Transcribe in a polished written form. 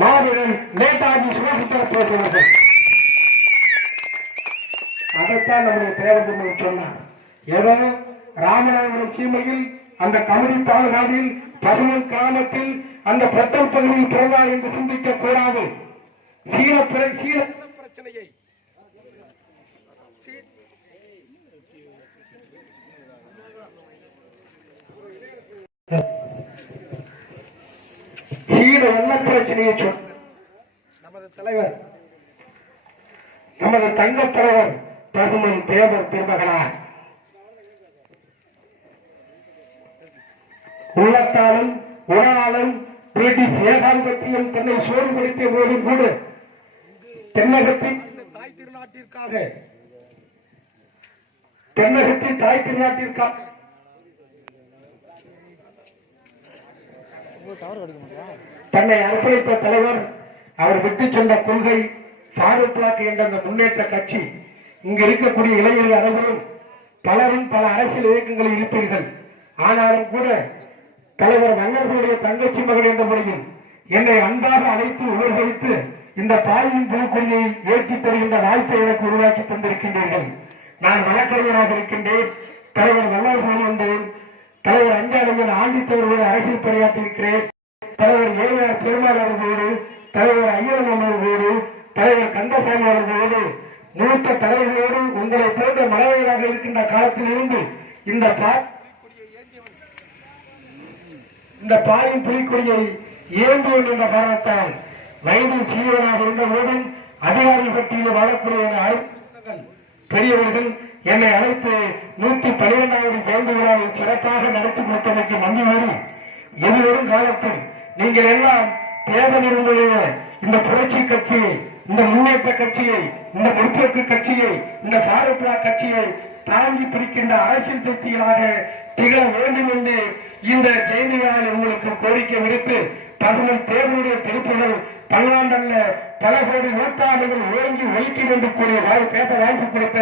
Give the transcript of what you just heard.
மாவீரன் நேதாஜி சுபாஷ் சந்திர போஸ் அவர்கள். அதைத்தான் நம்முடைய பேரறிஞர் சொன்னார். ஏதோ ராமநாதபுரம் சீமையில் அந்த கமிடி தாலுகாவில் பசுமன் கிராமத்தில் அந்த பெட்டல் பகுதியில் பிறந்தார் என்று சிந்திக்க கூடாது. சீன பிரச்சனையை சீன வெள்ள பிரச்சனையை சொன்ன நமது தலைவர், நமது தங்க தலைவர் பசுமன் தேவர் திருமகனார் உள்ளத்தாலும் உணவாலும் பிரிட்டிஷ் ஏகாதிபத்தியம் தன்னை சோர்வுபடுத்திய போதும் கூட தென்னகத்தின் தாய் திருநாட்டிற்காக தன்னை அர்ப்பணித்த தலைவர். அவர் விட்டு சென்ற கொள்கை ஃபாரூக் பிளாக் என்ற முன்னேற்ற கட்சி. இங்கு இருக்கக்கூடிய இளைஞர்கள் அனைவரும் பலரும் பல அரசியல் இயக்கங்களில் இருப்பீர்கள். ஆனாலும் கூட தலைவர் வல்லரசுடைய தங்கச்சி மகள் என்ற முறையில் என்னை அன்பாக அழைத்து உணர்வளித்து இந்த தாயின் புதுக்கொடியை ஏற்றி தருகின்ற வாய்ப்பை எனக்கு உருவாக்கி தந்திருக்கின்றீர்கள். நான் வழக்கறிஞராக இருக்கின்றேன். தலைவர் வல்லரசு வந்தேன். தலைவர் அஞ்சாவது ஆண்டித்தவர்களோடு அரசியல் பணியாற்றியிருக்கிறேன். தலைவர் ஏஆர் பெருமாள் அவர்களோடு, தலைவர் ஐயன் அவர்களோடு, தலைவர் கந்தசாமி அவர்களோடு, மூத்த தலைவர்களோடு உங்களை போன்ற மனவைகளாக இருக்கின்ற காலத்தில் இருந்து இந்த பாரின் புலிக்கொடியை ஏந்தியன் என்ற காரணத்தால் வயதில் சிறியவனாக இருந்த போதும் அதிகாரிகள் பட்டியலில் வாழக்கூடிய பெரியவர்கள் என்னை அழைத்து 112வது ஜெயந்தி விழாவை சிறப்பாக நடத்தி கொடுத்தமைக்கு நன்றி கூறி, எதிர்வரும் காலத்தில் நீங்கள் எல்லாம் தேர்தலினுடைய இந்த புரட்சி கட்சியை, இந்த முன்னேற்ற கட்சியை, இந்த முற்போக்கு கட்சியை, இந்த ஃபாரூக் கட்சியை தாங்கி பிடிக்கின்ற அரசியல் சக்திகளாக திகழ வேண்டும் என்று இந்த ஜெயந்தி விழாவில் உங்களுக்கு கோரிக்கை விடுத்து, பசுமன் தேர்தலுடைய திருப்புகள் பல்லாண்டல்ல பல கோடி நூற்றாண்டுகள் ஓங்கி ஒலிக்கும் என்று கூறிய பேச வாய்ப்பு கொடுத்த